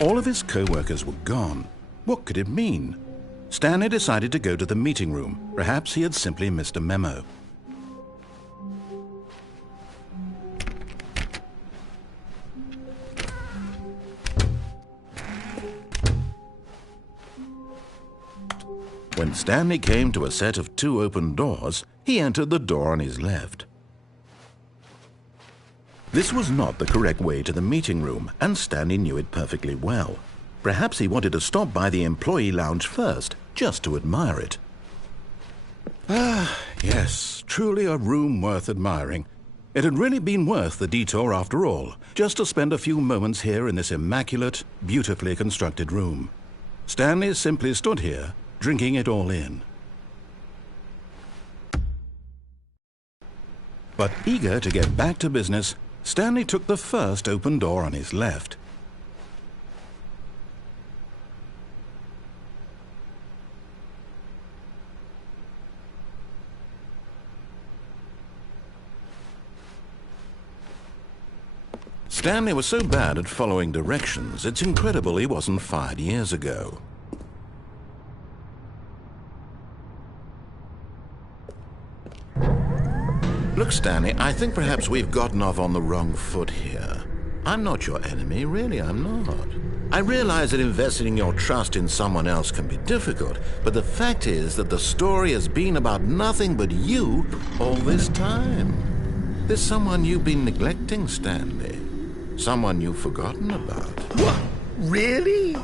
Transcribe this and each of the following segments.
All of his co-workers were gone. What could it mean? Stanley decided to go to the meeting room. Perhaps he had simply missed a memo. When Stanley came to a set of 2 open doors, he entered the door on his left. This was not the correct way to the meeting room, and Stanley knew it perfectly well. Perhaps he wanted to stop by the employee lounge first, just to admire it. Ah, yes, truly a room worth admiring. It had really been worth the detour after all, just to spend a few moments here in this immaculate, beautifully constructed room. Stanley simply stood here, drinking it all in. But eager to get back to business, Stanley took the first open door on his left. Stanley was so bad at following directions, it's incredible he wasn't fired years ago. Look, Stanley, I think perhaps we've gotten off on the wrong foot here. I'm not your enemy, really, I'm not. I realize that investing your trust in someone else can be difficult, but the fact is that the story has been about nothing but you all this time. There's someone you've been neglecting, Stanley. Someone you've forgotten about. What? Really?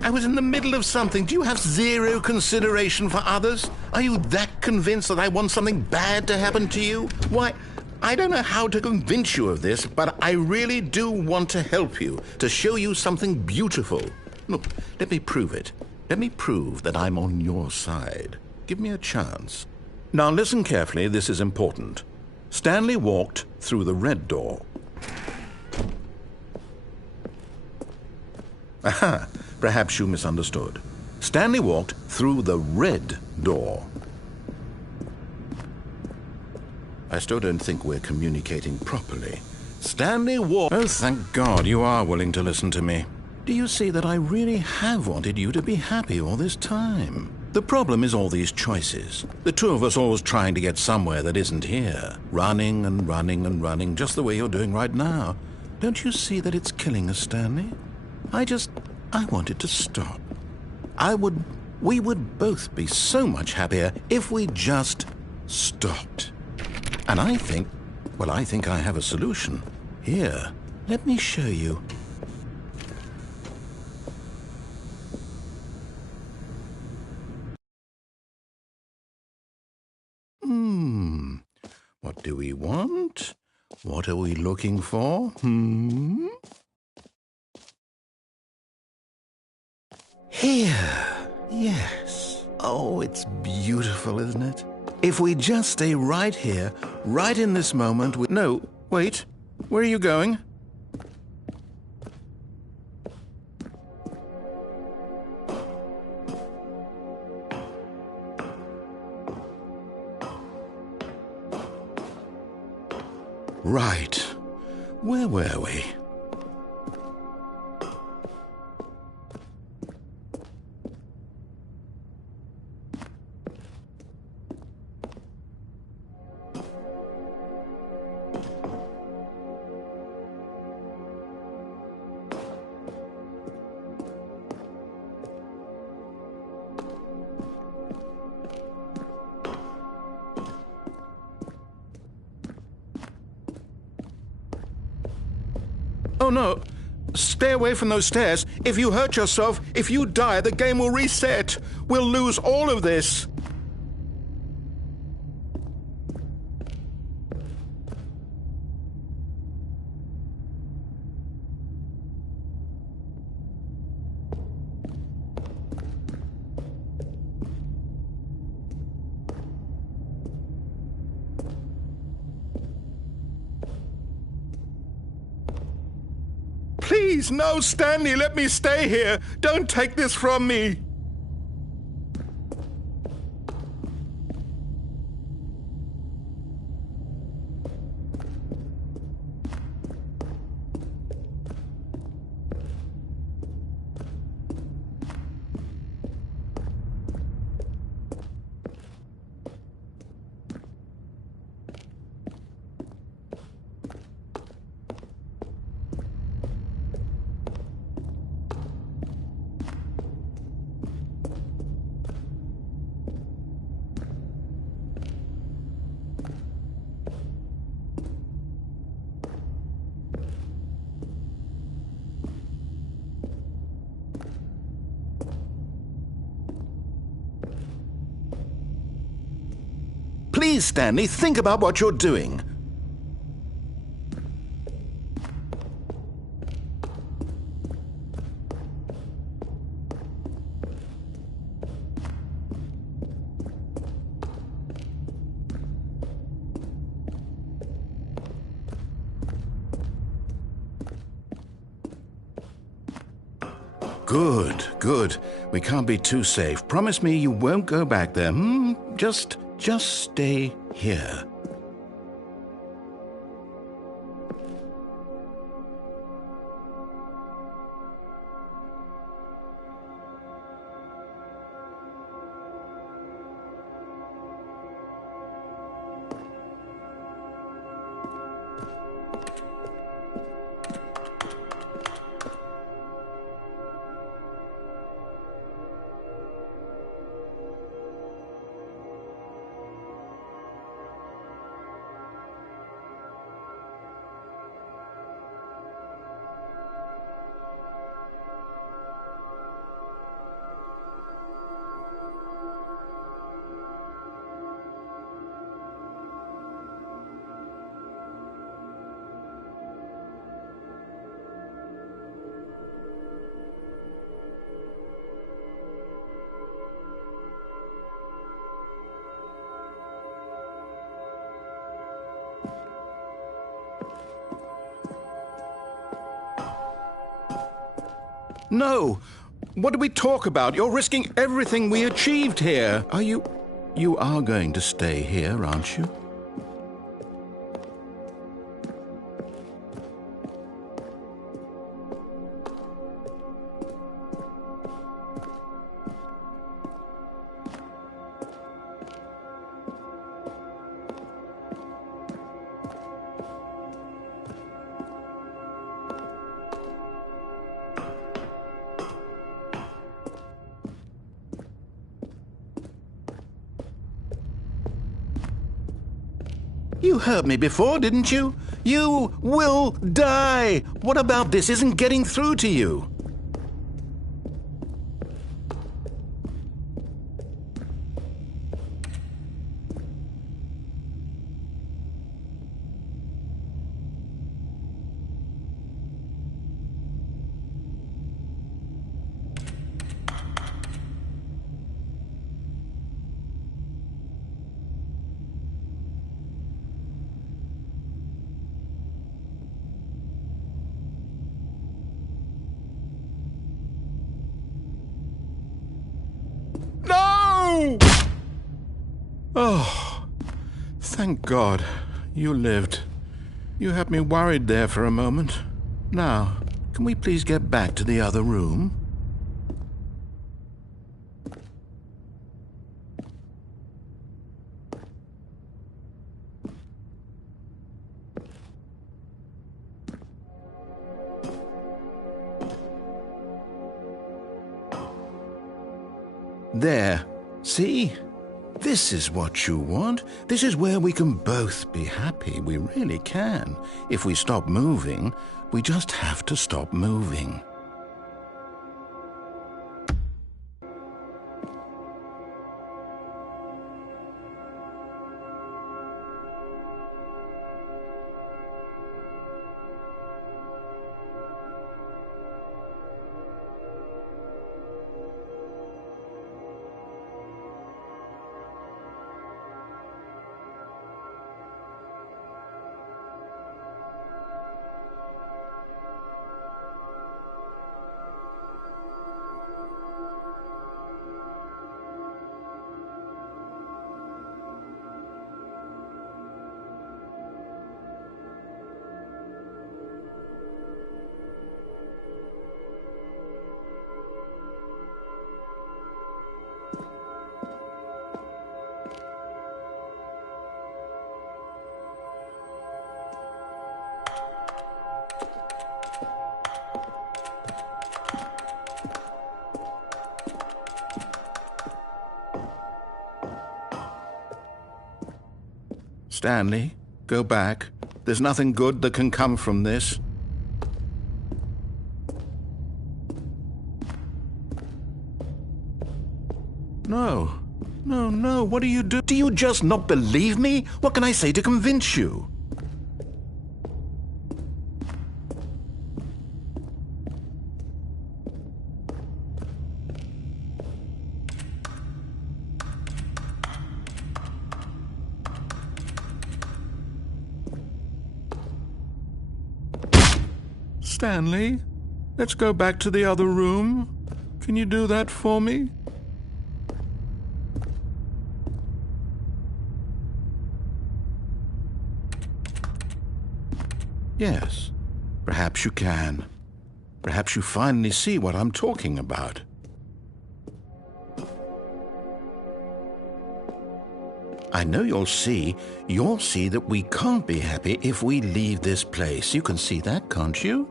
I was in the middle of something. Do you have zero consideration for others? Are you that convinced that I want something bad to happen to you? Why, I don't know how to convince you of this, but I really do want to help you, to show you something beautiful. Look, let me prove it. Let me prove that I'm on your side. Give me a chance. Now listen carefully, this is important. Stanley walked through the red door. Aha! Perhaps you misunderstood. Stanley walked through the red door. I still don't think we're communicating properly. Stanley walked... Oh, thank God you are willing to listen to me. Do you see that I really have wanted you to be happy all this time? The problem is all these choices. The two of us always trying to get somewhere that isn't here. Running and running and running, just the way you're doing right now. Don't you see that it's killing us, Stanley? I wanted to stop. We would both be so much happier if we just stopped. And I think I have a solution. Here, let me show you. What do we want? What are we looking for? Here. Yes. Oh, it's beautiful, isn't it? If we just stay right here, right in this moment with... No, wait. Where are you going? Right. Where were we? Oh, no. Stay away from those stairs. If you hurt yourself, if you die, the game will reset. We'll lose all of this. Please, no, Stanley, let me stay here. Don't take this from me. Please, Stanley, think about what you're doing. Good, good. We can't be too safe. Promise me you won't go back there, Just stay here. No! What do we talk about? You're risking everything we achieved here. You are going to stay here, aren't you? You heard me before, didn't you? You will die! What about this isn't getting through to you? Oh, thank God you lived. You had me worried there for a moment. Now, can we please get back to the other room? There. See? This is what you want. This is where we can both be happy. We really can. If we stop moving, we just have to stop moving. Stanley, go back. There's nothing good that can come from this. No, no, what do you do? Do you just not believe me? What can I say to convince you? Stanley, let's go back to the other room. Can you do that for me? Yes, perhaps you can. Perhaps you finally see what I'm talking about. I know you'll see that we can't be happy if we leave this place. You can see that, can't you?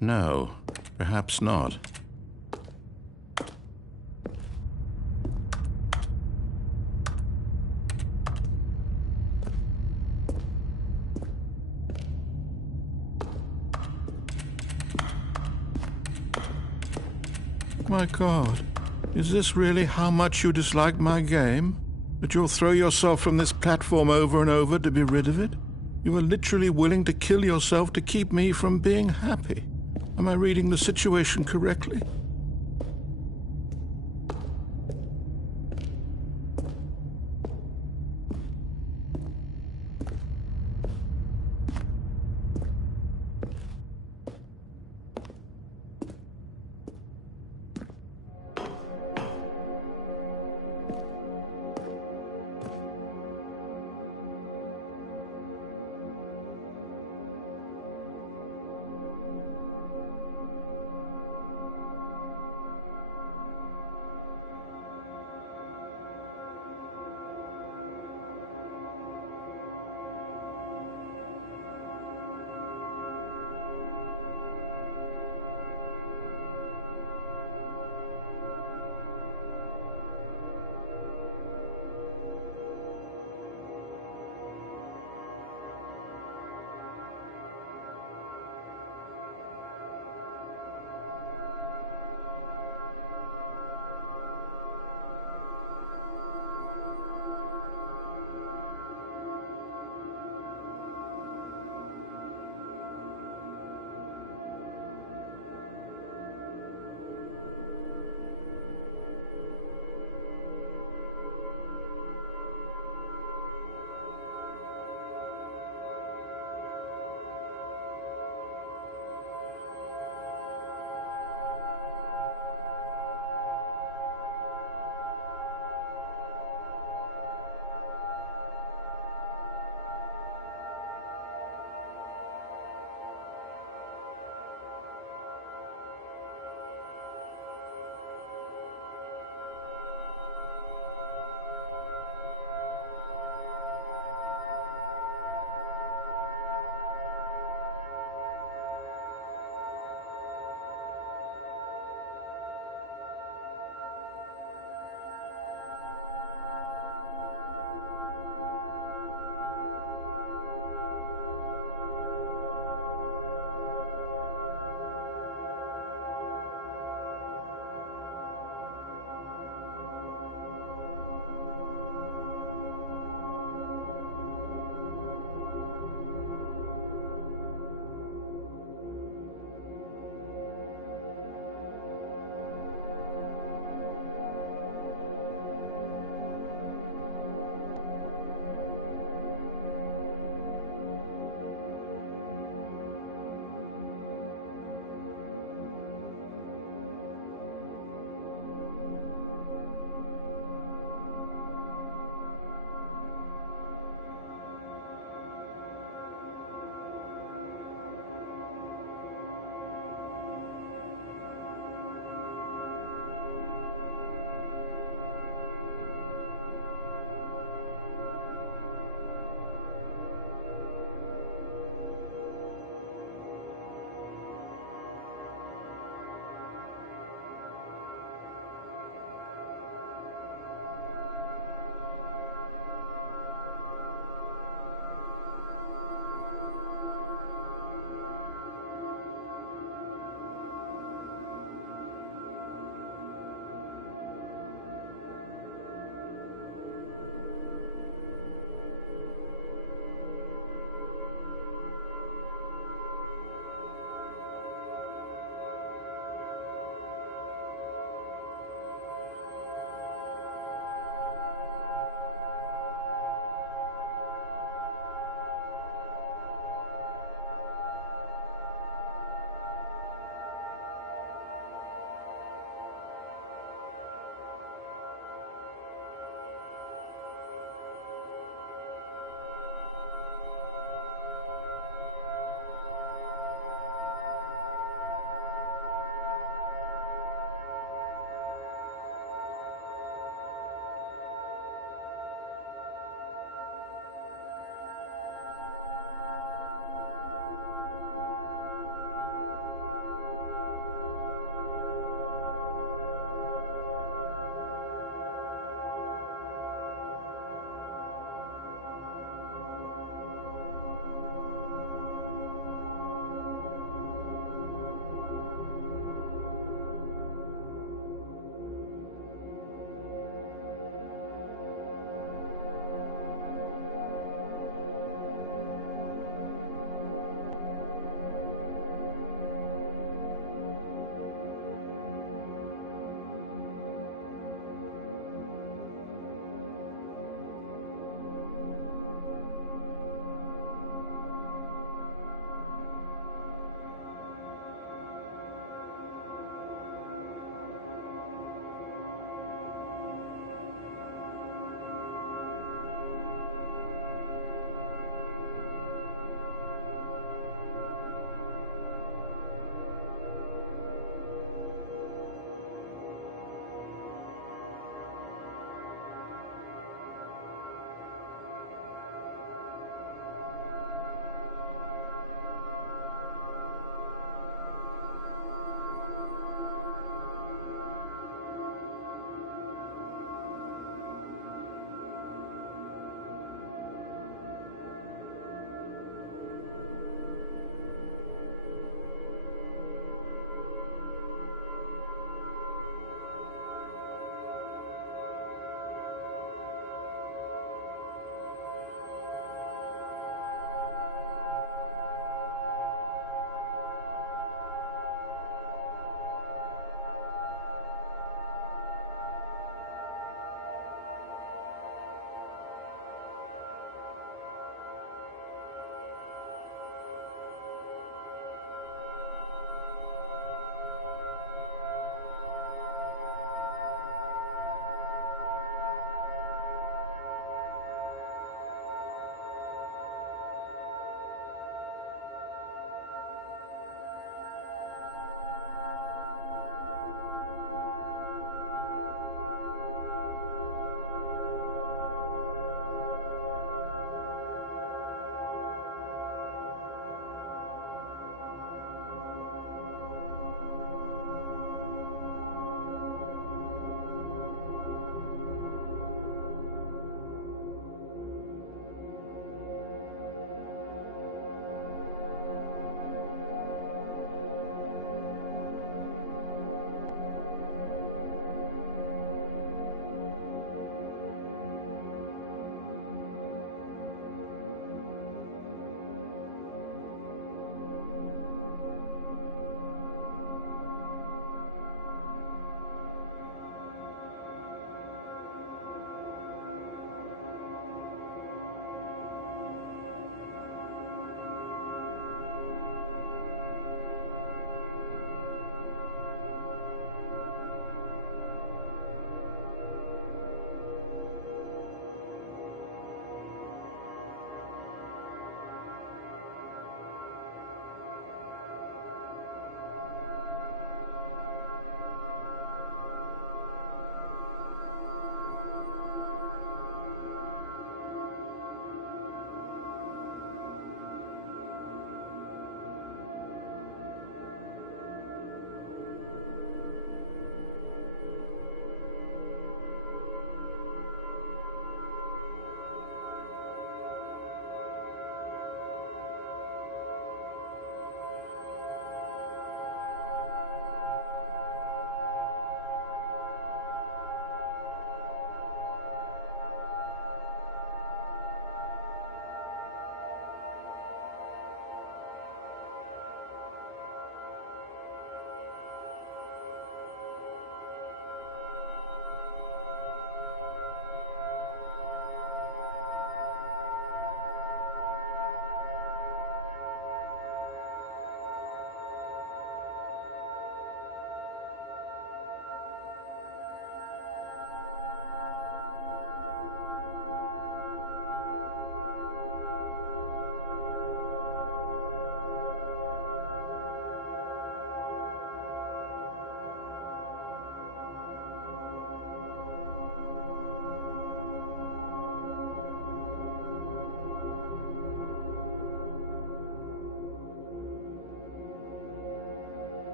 No, perhaps not. My God, is this really how much you dislike my game? That you'll throw yourself from this platform over and over to be rid of it? You are literally willing to kill yourself to keep me from being happy. Am I reading the situation correctly?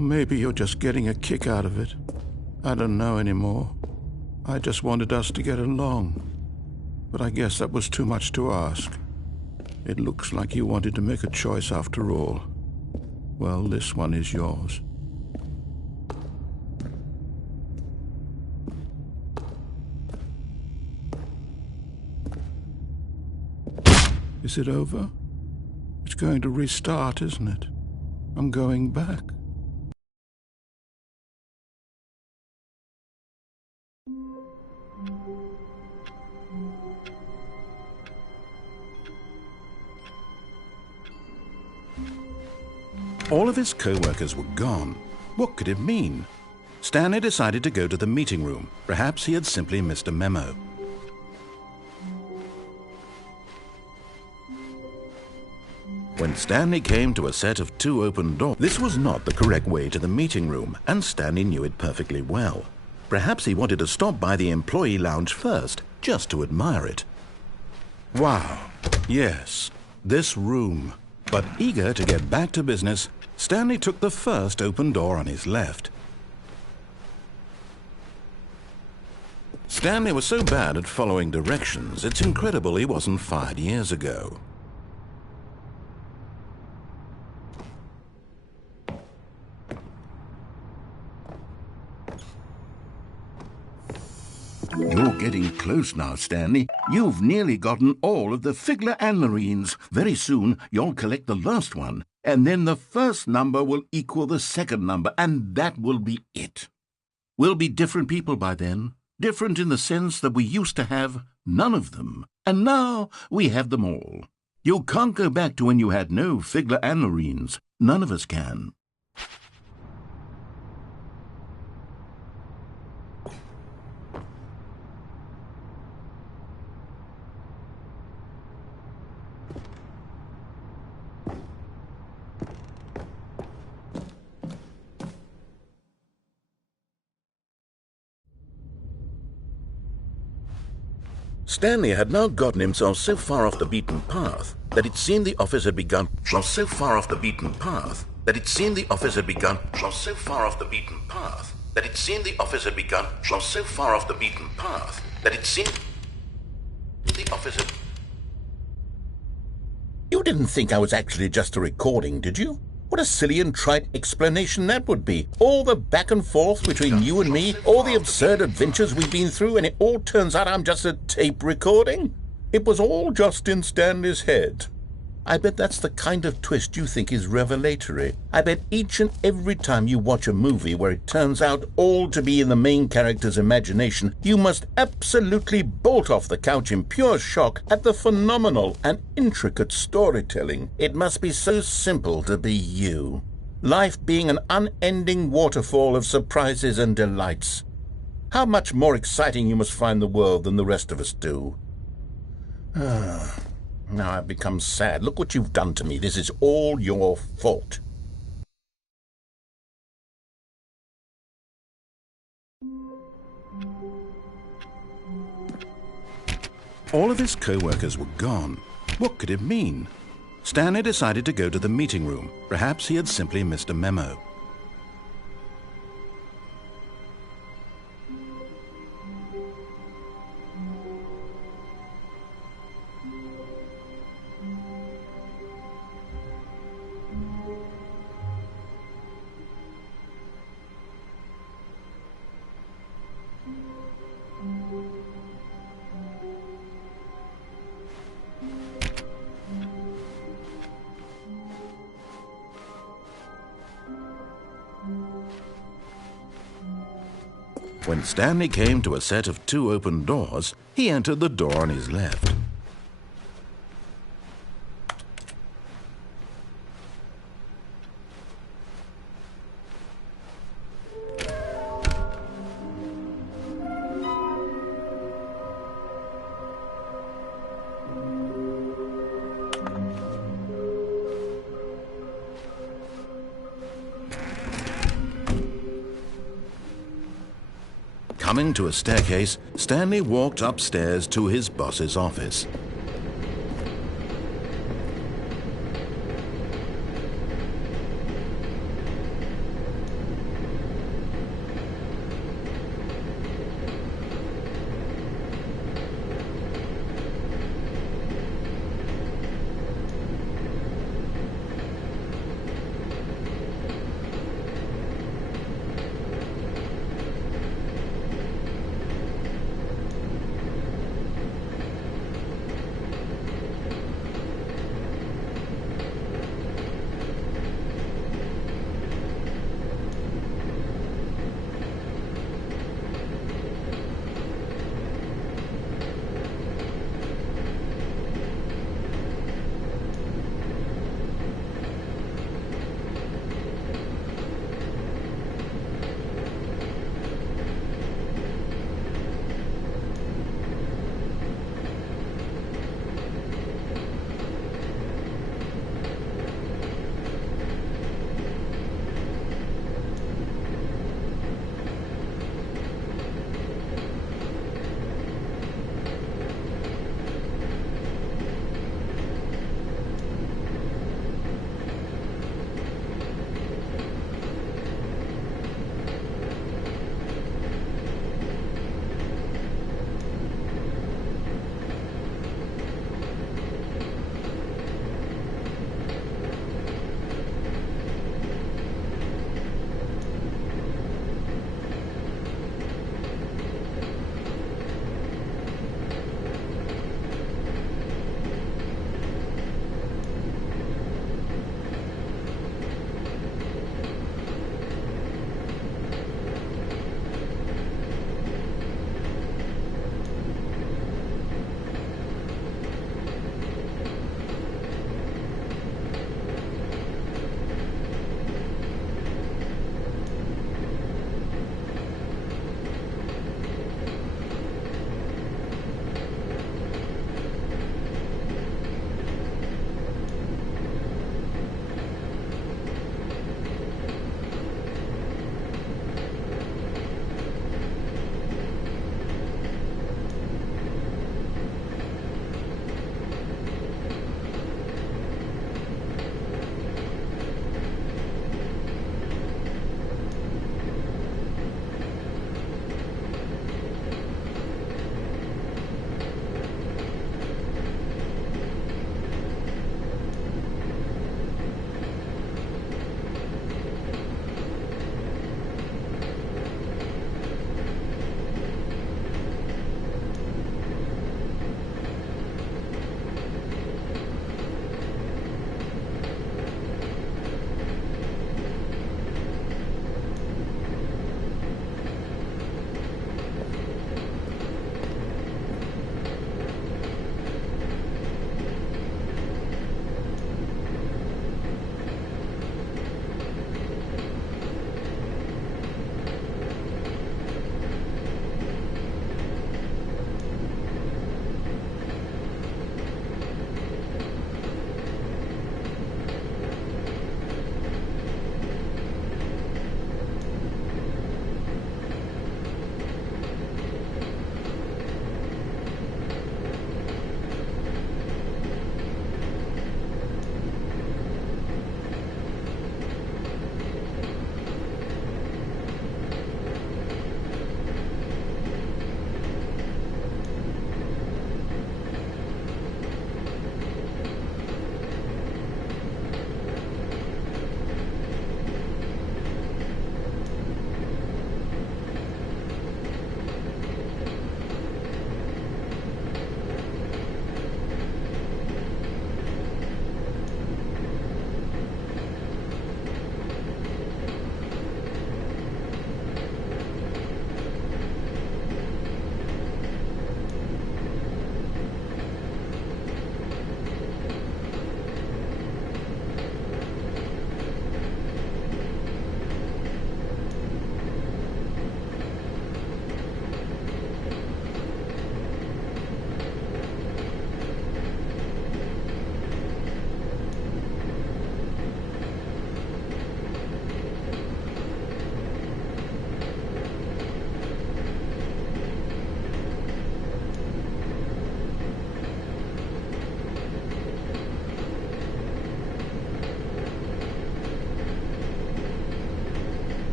Or maybe you're just getting a kick out of it. I don't know anymore. I just wanted us to get along. But I guess that was too much to ask. It looks like you wanted to make a choice after all. Well, this one is yours. Is it over? It's going to restart, isn't it? I'm going back. All of his co-workers were gone. What could it mean? Stanley decided to go to the meeting room. Perhaps he had simply missed a memo. When Stanley came to a set of 2 open doors, this was not the correct way to the meeting room, and Stanley knew it perfectly well. Perhaps he wanted to stop by the employee lounge first, just to admire it. Wow, yes, this room. But eager to get back to business, Stanley took the first open door on his left. Stanley was so bad at following directions, it's incredible he wasn't fired years ago. You're getting close now, Stanley. You've nearly gotten all of the Figler and Marines. Very soon, you'll collect the last one, and then the first number will equal the second number, and that will be it. We'll be different people by then. Different in the sense that we used to have none of them, and now we have them all. You can't go back to when you had no Figler and Marines. None of us can. Stanley had now gotten himself so far off the beaten path that it seemed the office had begun. So far off the beaten path that it seemed the office had begun. So far off the beaten path that it seemed the office had begun. So far off the beaten path that it seemed the office had. You didn't think I was actually just a recording, did you? What a silly and trite explanation that would be. All the back and forth between you and me, all the absurd adventures we've been through, and it all turns out I'm just a tape recording? It was all just in Stanley's head. I bet that's the kind of twist you think is revelatory. I bet each and every time you watch a movie where it turns out all to be in the main character's imagination, you must absolutely bolt off the couch in pure shock at the phenomenal and intricate storytelling. It must be so simple to be you. Life being an unending waterfall of surprises and delights. How much more exciting you must find the world than the rest of us do. Now I've become sad. Look what you've done to me. This is all your fault. All of his co-workers were gone. What could it mean? Stanley decided to go to the meeting room. Perhaps he had simply missed a memo. When Stanley came to a set of 2 open doors, he entered the door on his left. Coming to a staircase, Stanley walked upstairs to his boss's office.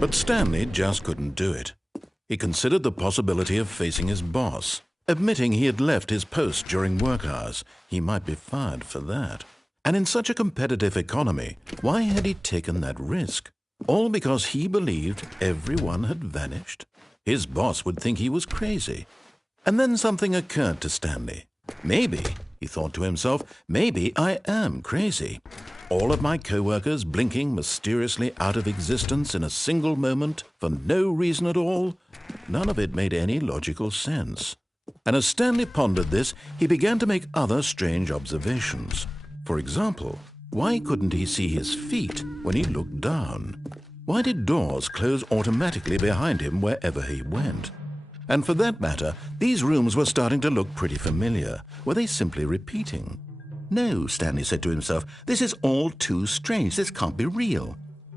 But Stanley just couldn't do it. He considered the possibility of facing his boss. Admitting he had left his post during work hours, he might be fired for that. And in such a competitive economy, why had he taken that risk? All because he believed everyone had vanished? His boss would think he was crazy. And then something occurred to Stanley. Maybe, he thought to himself, maybe I am crazy. All of my co-workers blinking mysteriously out of existence in a single moment for no reason at all? None of it made any logical sense. And as Stanley pondered this, he began to make other strange observations. For example, why couldn't he see his feet when he looked down? Why did doors close automatically behind him wherever he went? And for that matter, these rooms were starting to look pretty familiar. Were they simply repeating? No, Stanley said to himself, this is all too strange. This can't be real.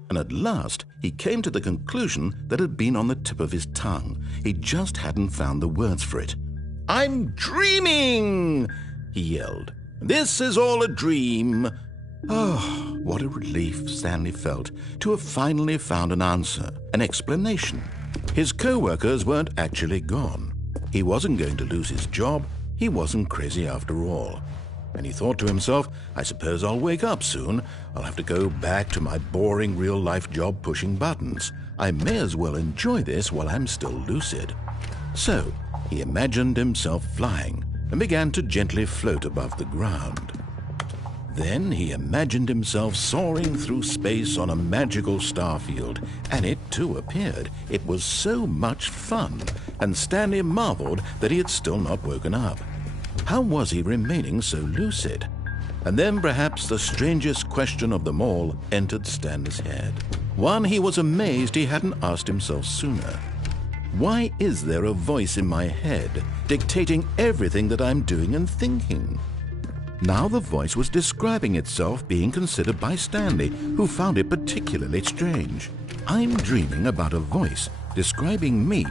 And at last, he came to the conclusion that had been on the tip of his tongue. He just hadn't found the words for it. "I'm dreaming!" he yelled. "This is all a dream." Oh, what a relief Stanley felt to have finally found an answer, an explanation. His co-workers weren't actually gone. He wasn't going to lose his job. He wasn't crazy after all. And he thought to himself, I suppose I'll wake up soon. I'll have to go back to my boring real-life job pushing buttons. I may as well enjoy this while I'm still lucid. So he imagined himself flying and began to gently float above the ground. Then he imagined himself soaring through space on a magical starfield, and it too appeared. It was so much fun, and Stanley marveled that he had still not woken up. How was he remaining so lucid? And then perhaps the strangest question of them all entered Stanley's head. One he was amazed he hadn't asked himself sooner. Why is there a voice in my head dictating everything that I'm doing and thinking? Now the voice was describing itself being considered by Stanley, who found it particularly strange. I'm dreaming about a voice describing me,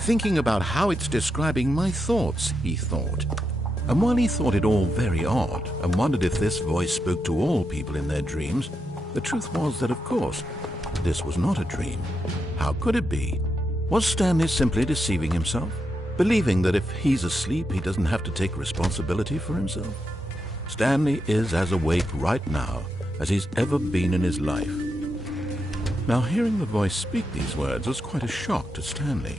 thinking about how it's describing my thoughts, he thought. And while he thought it all very odd and wondered if this voice spoke to all people in their dreams, the truth was that, of course, this was not a dream. How could it be? Was Stanley simply deceiving himself, believing that if he's asleep, he doesn't have to take responsibility for himself? Stanley is as awake right now as he's ever been in his life. Now, hearing the voice speak these words was quite a shock to Stanley.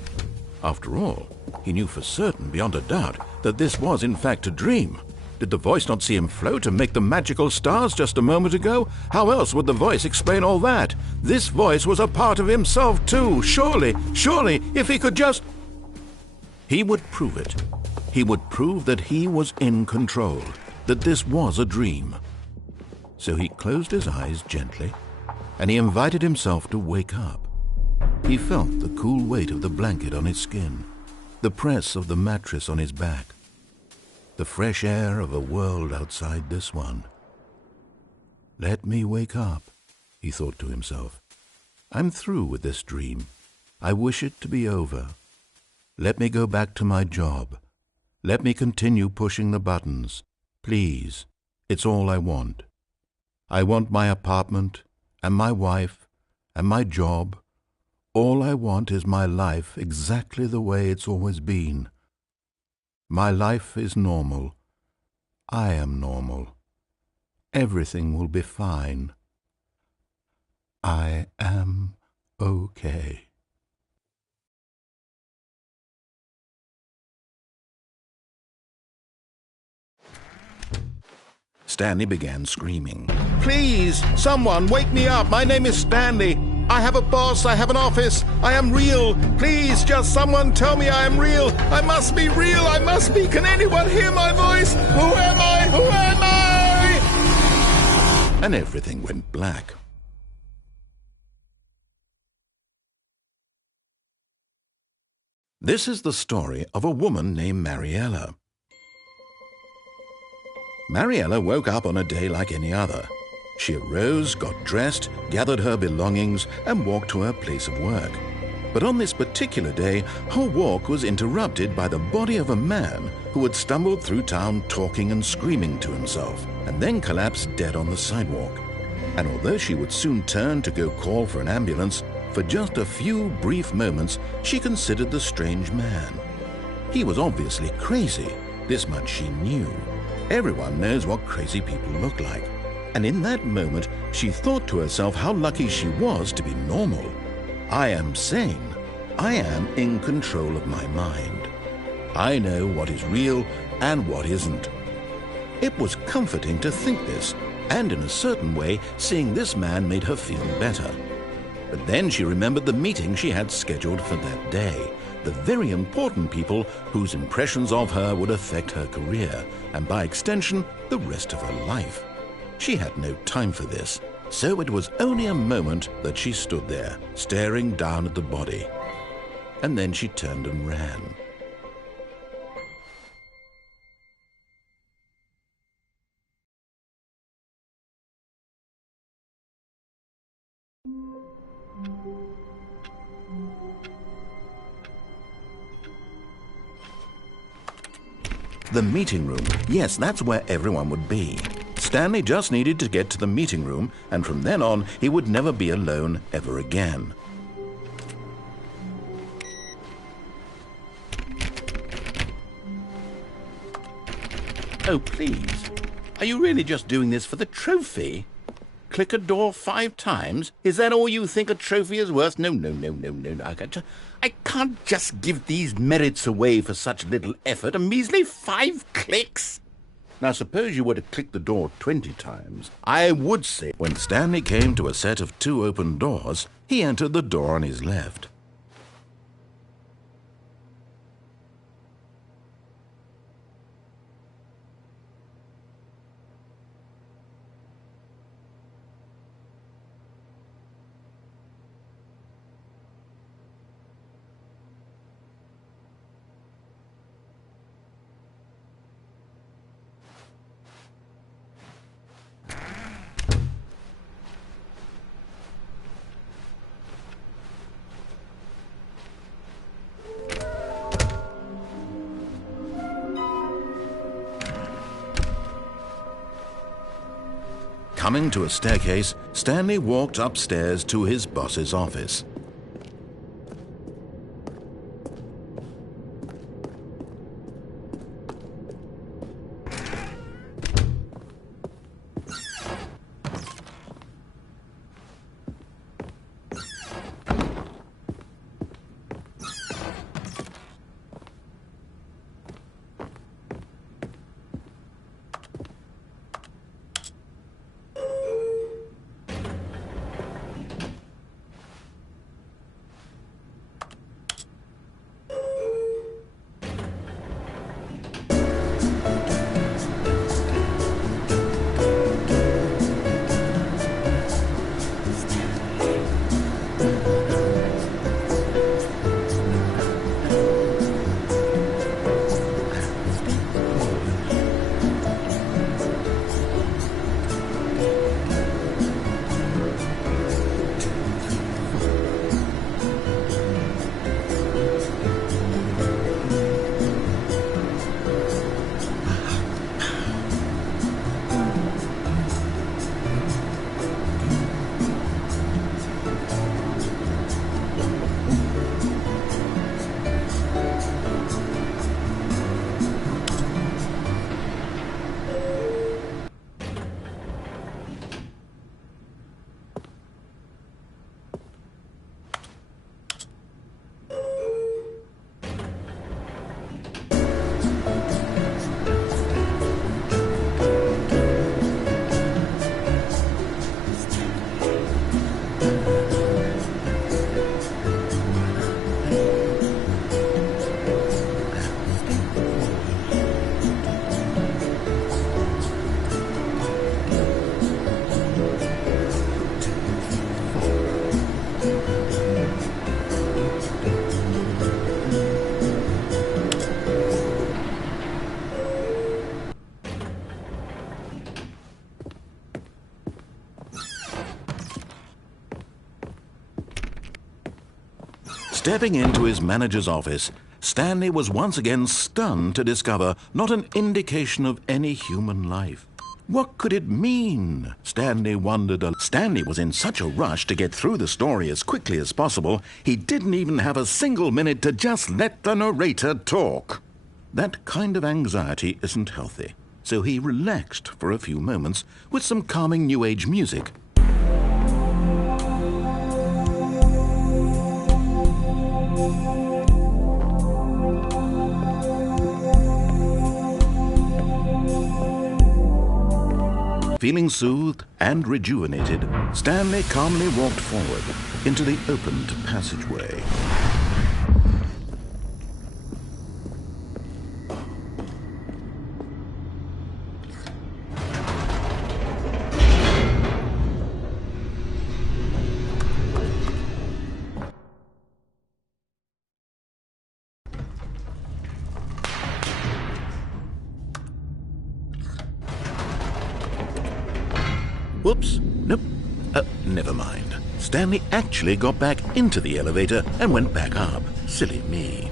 After all, he knew for certain, beyond a doubt, that this was in fact a dream. Did the voice not see him float and make the magical stars just a moment ago? How else would the voice explain all that? This voice was a part of himself too. Surely, if he could just... He would prove it. He would prove that he was in control, that this was a dream. So he closed his eyes gently, and he invited himself to wake up. He felt the cool weight of the blanket on his skin, the press of the mattress on his back, the fresh air of a world outside this one. Let me wake up, he thought to himself. I'm through with this dream. I wish it to be over. Let me go back to my job. Let me continue pushing the buttons. Please, it's all I want. I want my apartment and my wife and my job. All I want is my life exactly the way it's always been. My life is normal. I am normal. Everything will be fine. I am okay. Stanley began screaming. Please, someone, wake me up. My name is Stanley. I have a boss. I have an office. I am real. Please, just someone tell me I am real. I must be real. I must be. Can anyone hear my voice? Who am I? Who am I? And everything went black. This is the story of a woman named Mariella. Mariella woke up on a day like any other. She arose, got dressed, gathered her belongings, and walked to her place of work. But on this particular day, her walk was interrupted by the body of a man who had stumbled through town talking and screaming to himself, and then collapsed dead on the sidewalk. And although she would soon turn to go call for an ambulance, For just a few brief moments, she considered the strange man. He was obviously crazy. This much she knew. Everyone knows what crazy people look like. And in that moment, she thought to herself how lucky she was to be normal. I am sane. I am in control of my mind. I know what is real and what isn't. It was comforting to think this, and in a certain way, seeing this man made her feel better. But then she remembered the meeting she had scheduled for that day, the very important people whose impressions of her would affect her career, and by extension, the rest of her life. She had no time for this, so it was only a moment that she stood there, staring down at the body. And then she turned and ran. The meeting room. Yes, that's where everyone would be. Stanley just needed to get to the meeting room, and from then on, he would never be alone ever again. Oh, please. Are you really just doing this for the trophy? Click a door 5 times? Is that all you think a trophy is worth? No. I can't just give these merits away for such little effort. A measly 5 clicks? Now, suppose you were to click the door 20 times. I would say... When Stanley came to a set of 2 open doors, he entered the door on his left. Coming to a staircase, Stanley walked upstairs to his boss's office. Stepping into his manager's office, Stanley was once again stunned to discover not an indication of any human life. What could it mean? Stanley wondered. Stanley was in such a rush to get through the story as quickly as possible, he didn't even have a single minute to just let the narrator talk. That kind of anxiety isn't healthy, so he relaxed for a few moments with some calming New Age music. Feeling soothed and rejuvenated, Stanley calmly walked forward into the opened passageway. Whoops, nope, never mind. Stanley actually got back into the elevator and went back up. Silly me.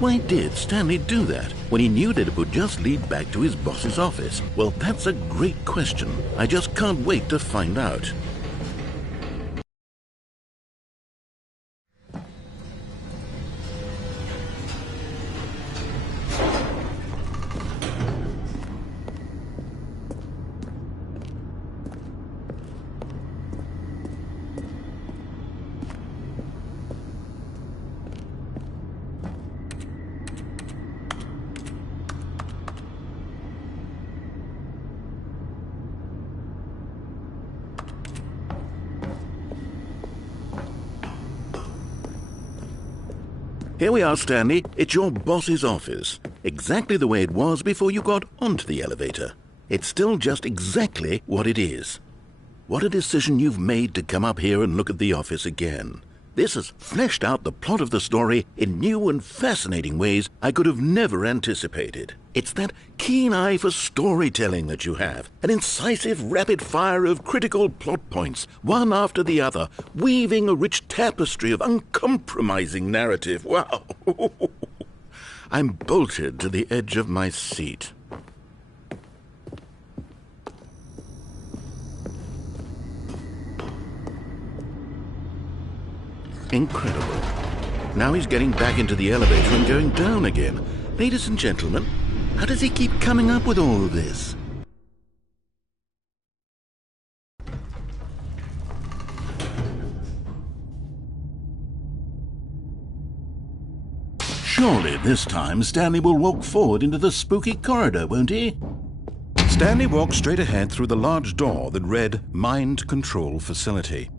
Why did Stanley do that when he knew that it would just lead back to his boss's office? Well, that's a great question. I just can't wait to find out. Here we are, Stanley. It's your boss's office. Exactly the way it was before you got onto the elevator. It's still just exactly what it is. What a decision you've made to come up here and look at the office again. This has fleshed out the plot of the story in new and fascinating ways I could have never anticipated. It's that keen eye for storytelling that you have, an incisive rapid fire of critical plot points, one after the other, weaving a rich tapestry of uncompromising narrative. Wow! I'm bolted to the edge of my seat. Incredible. Now he's getting back into the elevator and going down again. Ladies and gentlemen, how does he keep coming up with all of this? Surely this time Stanley will walk forward into the spooky corridor, won't he? Stanley walked straight ahead through the large door that read Mind Control Facility.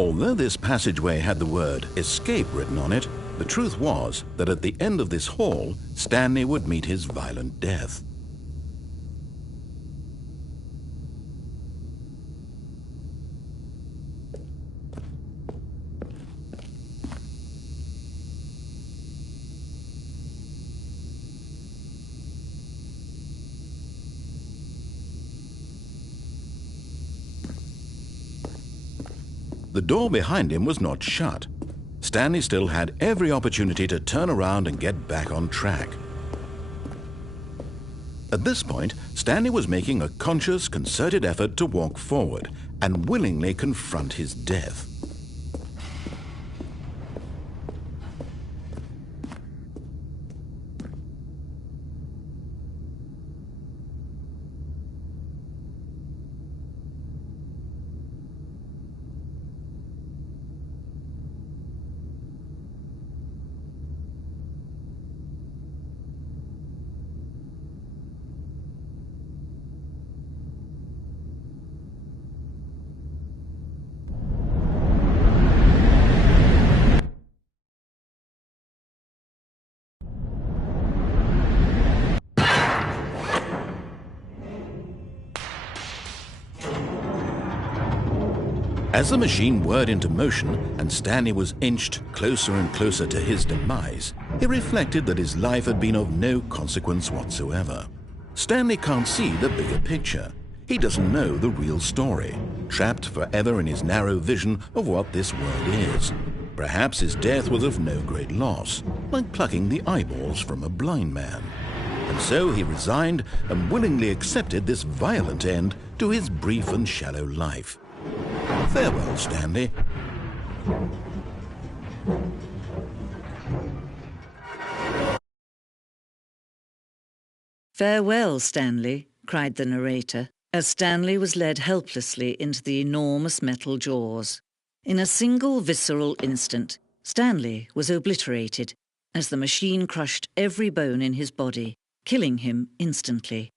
Although this passageway had the word escape written on it, the truth was that at the end of this hall, Stanley would meet his violent death. The door behind him was not shut. Stanley still had every opportunity to turn around and get back on track. At this point, Stanley was making a conscious, concerted effort to walk forward and willingly confront his death. As the machine whirred into motion and Stanley was inched closer and closer to his demise, he reflected that his life had been of no consequence whatsoever. Stanley can't see the bigger picture. He doesn't know the real story, trapped forever in his narrow vision of what this world is. Perhaps his death was of no great loss, like plucking the eyeballs from a blind man. And so he resigned and willingly accepted this violent end to his brief and shallow life. Farewell, Stanley. "Farewell, Stanley," cried the narrator, as Stanley was led helplessly into the enormous metal jaws. In a single visceral instant, Stanley was obliterated as the machine crushed every bone in his body, killing him instantly.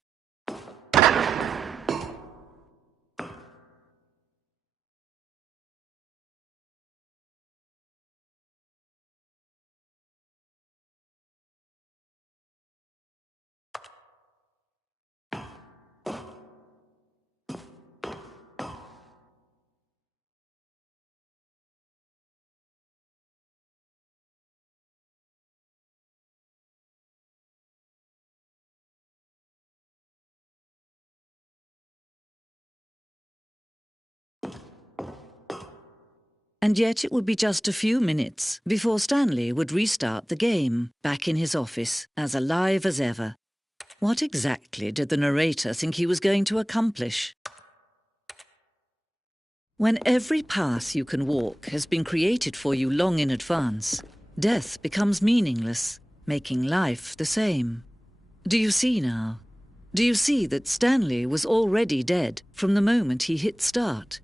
And yet it would be just a few minutes before Stanley would restart the game, back in his office, as alive as ever. What exactly did the narrator think he was going to accomplish? When every path you can walk has been created for you long in advance, death becomes meaningless, making life the same. Do you see now? Do you see that Stanley was already dead from the moment he hit start?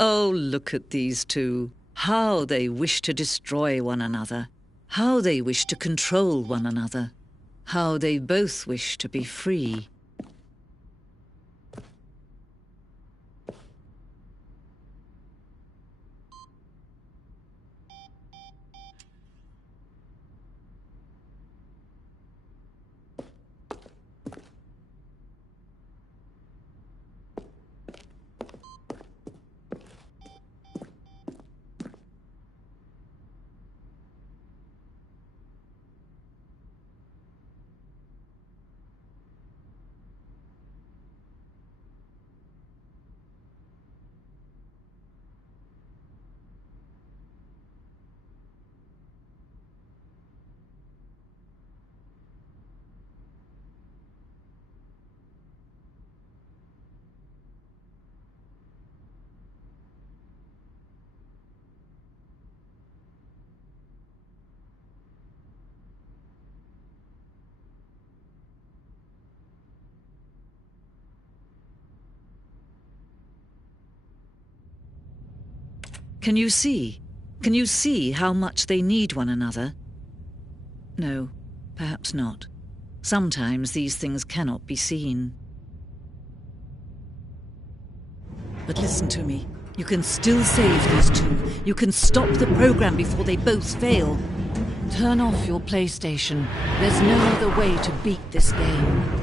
Oh, look at these two. How they wish to destroy one another. How they wish to control one another. How they both wish to be free. Can you see? Can you see how much they need one another? No, perhaps not. Sometimes these things cannot be seen. But listen to me. You can still save these two. You can stop the program before they both fail. Turn off your PlayStation. There's no other way to beat this game.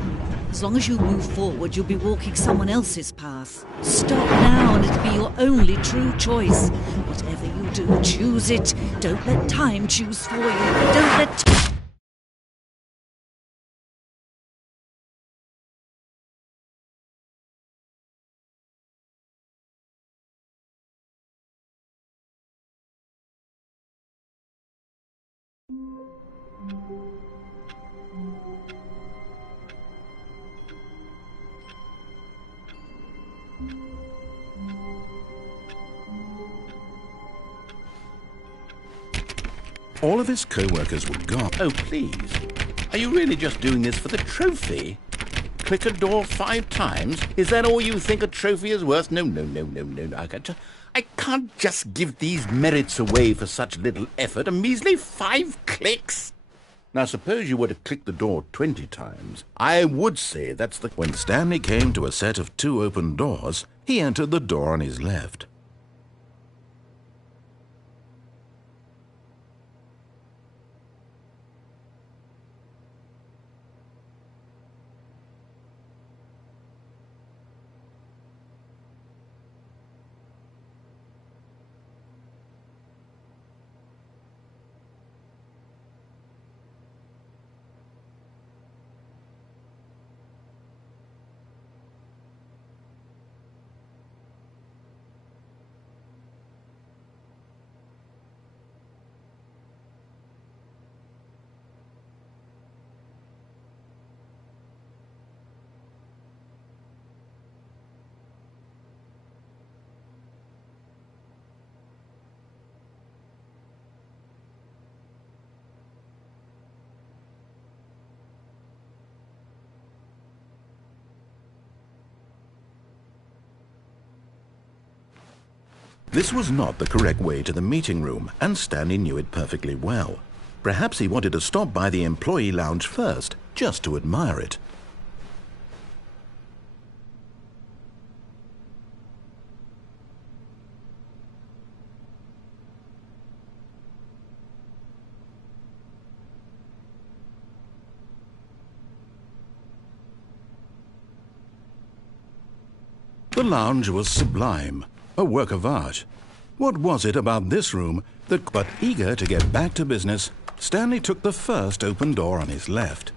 As long as you move forward, you'll be walking someone else's path. Stop now and it'll be your only true choice. Whatever you do, choose it. Don't let time choose for you. Don't let... All of his co-workers were gone. Oh, please. Are you really just doing this for the trophy? Click a door 5 times? Is that all you think a trophy is worth? No. I can't just give these merits away for such little effort. A measly 5 clicks? Now, suppose you were to click the door 20 times. I would say that's the... When Stanley came to a set of 2 open doors, he entered the door on his left. This was not the correct way to the meeting room, and Stanley knew it perfectly well. Perhaps he wanted to stop by the employee lounge first, just to admire it. The lounge was sublime, a work of art. What was it about this room that... But eager to get back to business, Stanley took the first open door on his left.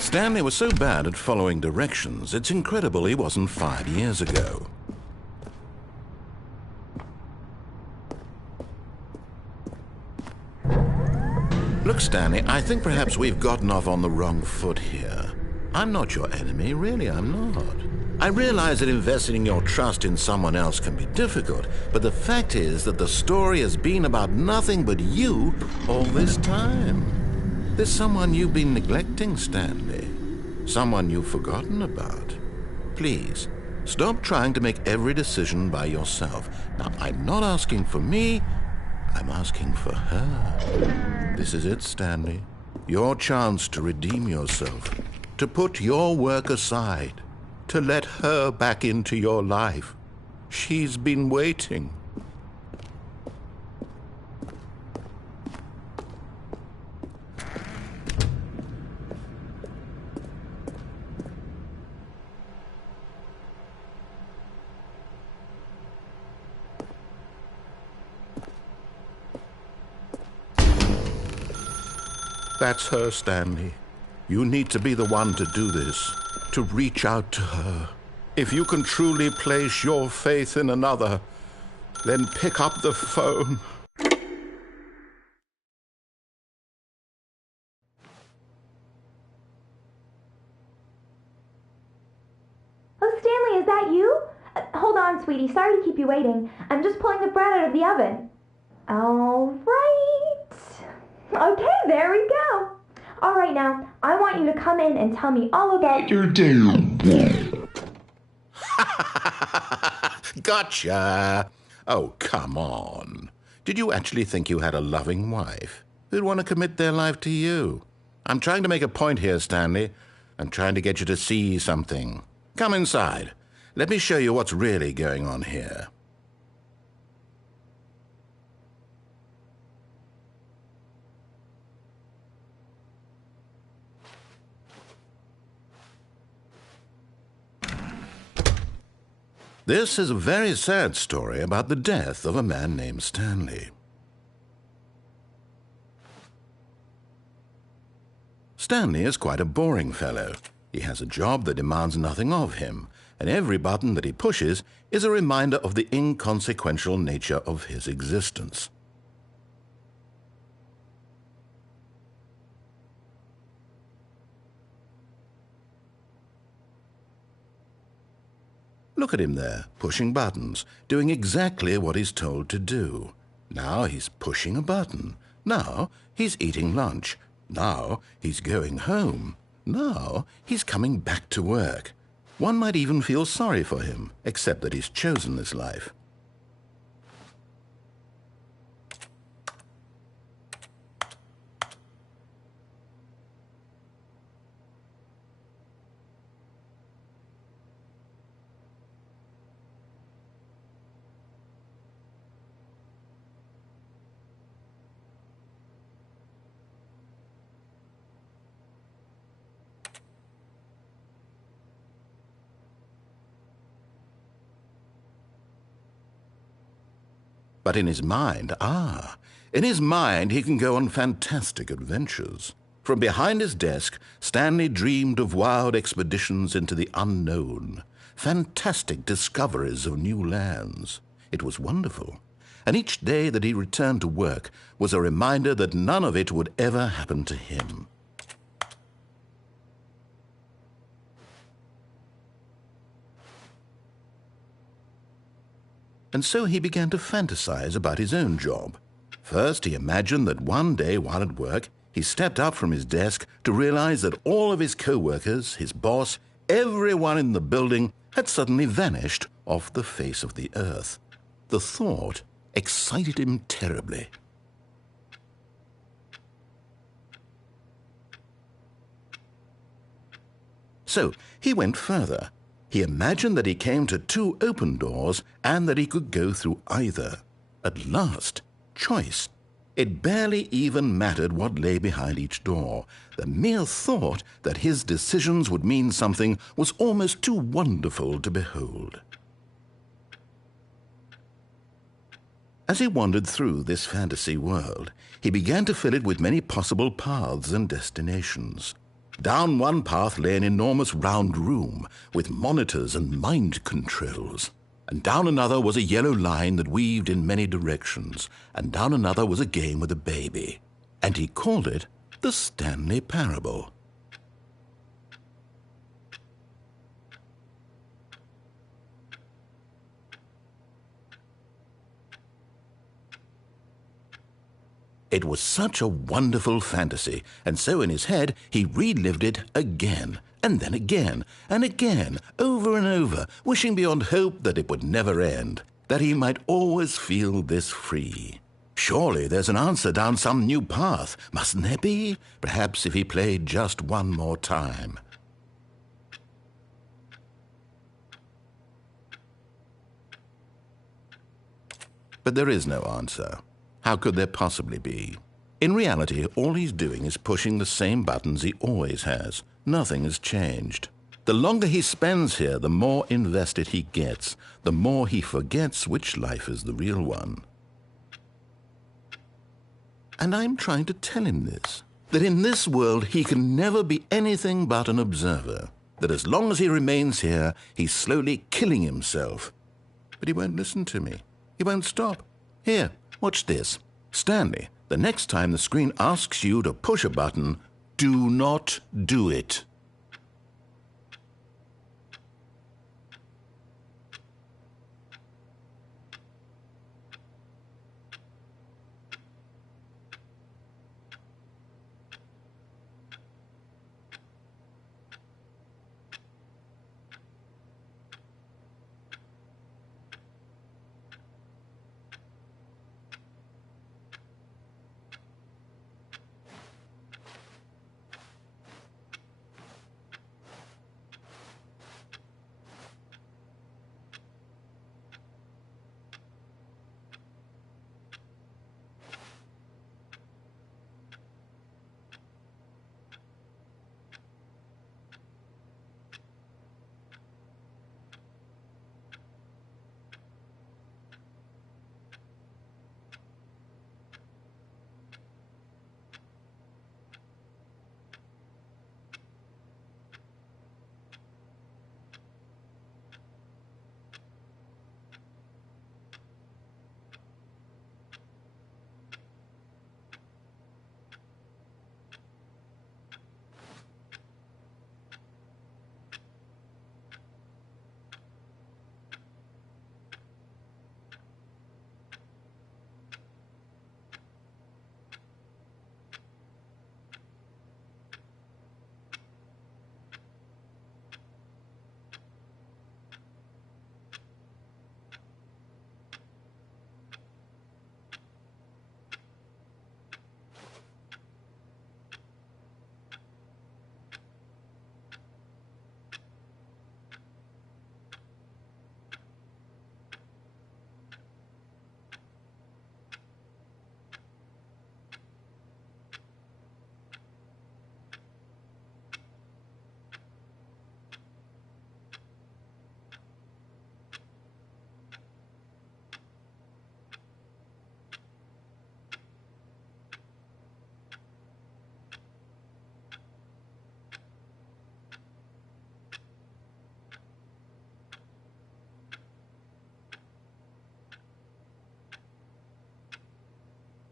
Stanley was so bad at following directions, it's incredible he wasn't 5 years ago. Look, Stanley, I think perhaps we've gotten off on the wrong foot here. I'm not your enemy, really, I'm not. I realize that investing your trust in someone else can be difficult, but the fact is that the story has been about nothing but you all this time. There's someone you've been neglecting, Stanley. Someone you've forgotten about. Please, stop trying to make every decision by yourself. Now, I'm not asking for me, I'm asking for her. This is it, Stanley. Your chance to redeem yourself, to put your work aside, to let her back into your life. She's been waiting. That's her, Stanley. You need to be the one to do this, to reach out to her. If you can truly place your faith in another, then pick up the phone. Oh, Stanley, is that you? Hold on, sweetie. Sorry to keep you waiting. I'm just pulling the bread out of the oven. All right. Okay, there we go. All right, now, I want you to come in and tell me all about your day. Gotcha. Oh, come on. Did you actually think you had a loving wife who'd want to commit their life to you? I'm trying to make a point here, Stanley. I'm trying to get you to see something. Come inside. Let me show you what's really going on here. This is a very sad story about the death of a man named Stanley. Stanley is quite a boring fellow. He has a job that demands nothing of him, and every button that he pushes is a reminder of the inconsequential nature of his existence. Look at him there, pushing buttons, doing exactly what he's told to do. Now he's pushing a button. Now he's eating lunch. Now he's going home. Now he's coming back to work. One might even feel sorry for him, except that he's chosen this life. But in his mind, he can go on fantastic adventures. From behind his desk, Stanley dreamed of wild expeditions into the unknown, fantastic discoveries of new lands. It was wonderful, and each day that he returned to work was a reminder that none of it would ever happen to him. And so he began to fantasize about his own job. First, he imagined that one day while at work, he stepped up from his desk to realize that all of his co-workers, his boss, everyone in the building had suddenly vanished off the face of the earth. The thought excited him terribly. So he went further. He imagined that he came to 2 open doors and that he could go through either. At last, choice. It barely even mattered what lay behind each door. The mere thought that his decisions would mean something was almost too wonderful to behold. As he wandered through this fantasy world, he began to fill it with many possible paths and destinations. Down one path lay an enormous round room with monitors and mind controls. And down another was a yellow line that weaved in many directions. And down another was a game with a baby. And he called it the Stanley Parable. It was such a wonderful fantasy, and so in his head he relived it again, and then again, and again, over and over, wishing beyond hope that it would never end, that he might always feel this free. Surely there's an answer down some new path, mustn't there be? Perhaps if he played just one more time. But there is no answer. How could there possibly be? In reality, all he's doing is pushing the same buttons he always has. Nothing has changed. The longer he spends here, the more invested he gets, the more he forgets which life is the real one. And I'm trying to tell him this, that in this world he can never be anything but an observer, that as long as he remains here, he's slowly killing himself. But he won't listen to me. He won't stop. Here, watch this. Stanley, the next time the screen asks you to push a button, do not do it.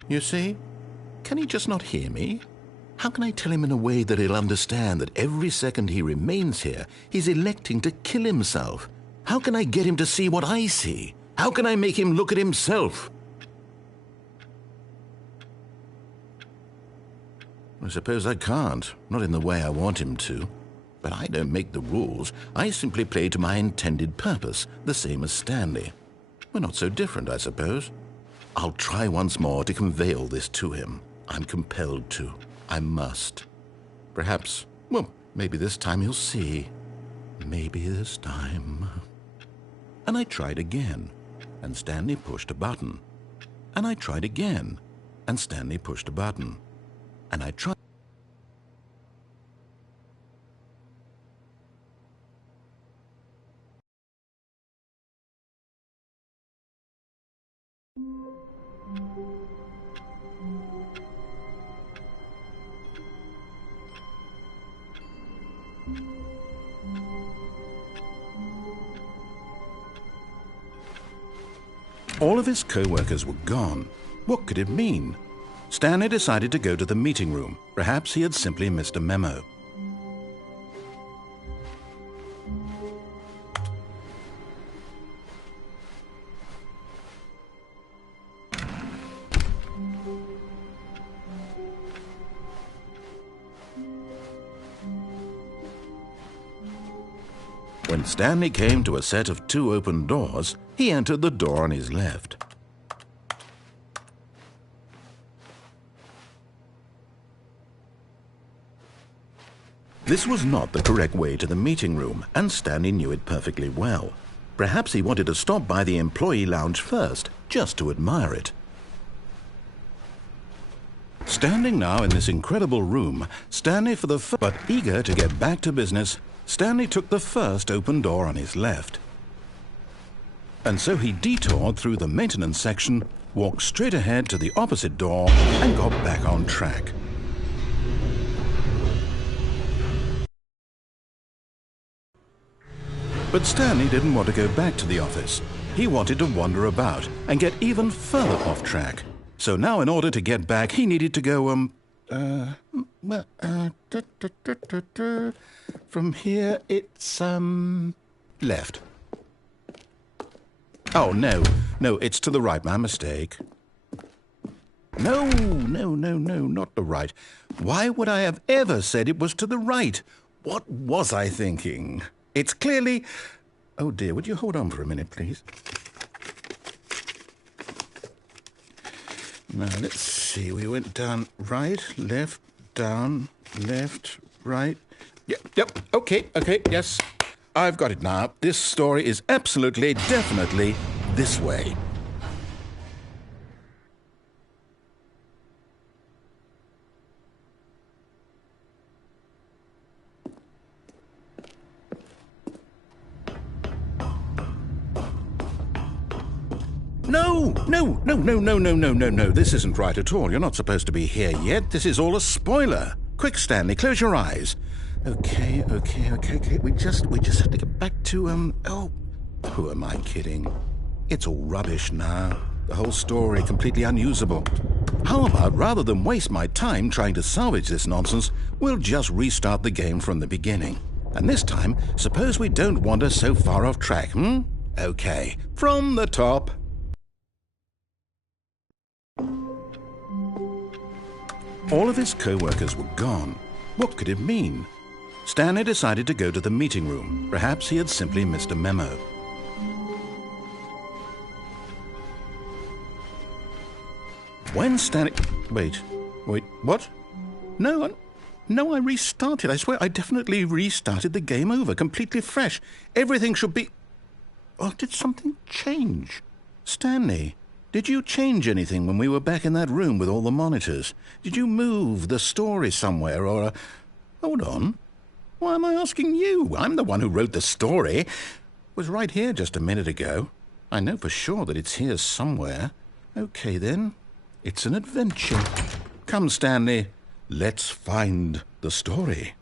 You see? Can he just not hear me? How can I tell him in a way that he'll understand that every second he remains here, he's electing to kill himself? How can I get him to see what I see? How can I make him look at himself? I suppose I can't, not in the way I want him to. But I don't make the rules. I simply play to my intended purpose, the same as Stanley. We're not so different, I suppose. I'll try once more to convey all this to him. I'm compelled to. I must. Perhaps, well, maybe this time he'll see. Maybe this time. And I tried again, and Stanley pushed a button. And I tried again, and Stanley pushed a button. And I tried. All of his co-workers were gone. What could it mean? Stanley decided to go to the meeting room. Perhaps he had simply missed a memo. When Stanley came to a set of 2 open doors, he entered the door on his left. This was not the correct way to the meeting room, and Stanley knew it perfectly well. Perhaps he wanted to stop by the employee lounge first, just to admire it. Standing now in this incredible room, Stanley but eager to get back to business, Stanley took the first open door on his left. And so he detoured through the maintenance section, walked straight ahead to the opposite door, and got back on track. But Stanley didn't want to go back to the office. He wanted to wander about and get even further off track. So now in order to get back, he needed to go, from here, it's, left. Oh, no, it's to the right, my mistake. No, not the right. Why would I have ever said it was to the right? What was I thinking? It's clearly... Oh, dear, would you hold on for a minute, please? Now, let's see. We went down right, left, down, left, right. Yep, okay, yes. I've got it now. This story is absolutely, definitely this way. No. This isn't right at all. You're not supposed to be here yet. This is all a spoiler. Quick, Stanley, close your eyes. Okay. We just have to get back to, oh, who am I kidding? It's all rubbish now. The whole story completely unusable. How about, rather than waste my time trying to salvage this nonsense, we'll just restart the game from the beginning. And this time, suppose we don't wander so far off track, Okay, from the top. All of his co-workers were gone. What could it mean? Stanley decided to go to the meeting room. Perhaps he had simply missed a memo. When Stanley... Wait, what? No, I restarted. I swear, I definitely restarted the game over, completely fresh. Everything should be... Oh, did something change? Stanley, did you change anything when we were back in that room with all the monitors? Did you move the story somewhere or... Hold on. Why am I asking you? I'm the one who wrote the story. It was right here just a minute ago. I know for sure that it's here somewhere. Okay, then. It's an adventure. Come, Stanley. Let's find the story.